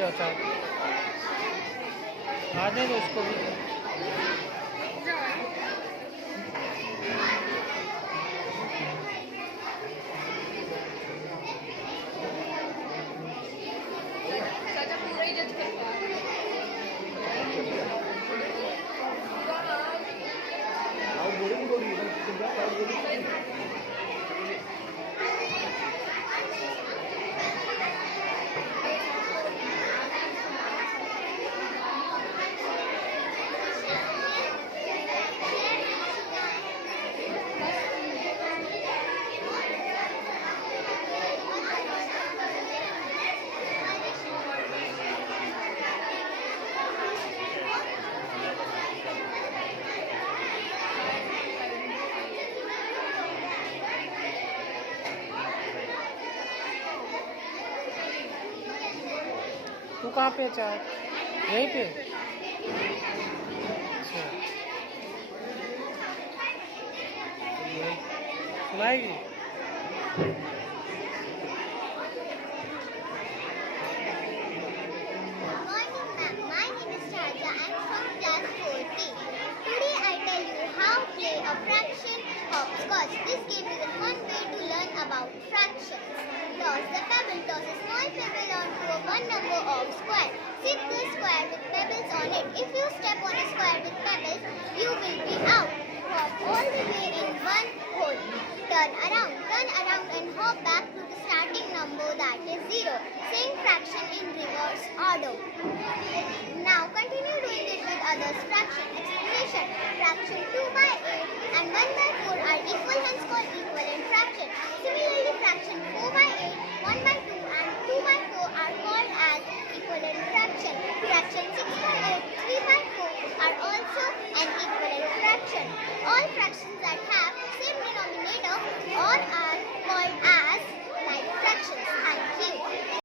ले अचार आने दो इसको भी। तू कहाँ पे अचार? यहीं पे? अच्छा सुनाएगी? Morning, ma'am. My name is Raja. I am from class 4T. Today I tell you how play a fraction hopscotch. This game is a fun way to learn about fractions. Toss the pebble. Toss a small pebble onto a one number of square. Sit the square with pebbles on it. If you step on a square with pebbles, you will be out. Hop all the way in one hole. Turn around and hop back to the starting number, that is 0. Saying fraction in reverse order. Now continue doing it with others. Fraction. Explanation. Fraction 2 by 8 and 1 by 4 are equal, hence called equivalent fraction. Similarly, fraction 4 by 8, 1 by 2 and 2 by 4 are called as equivalent fraction. Fraction 6 by 8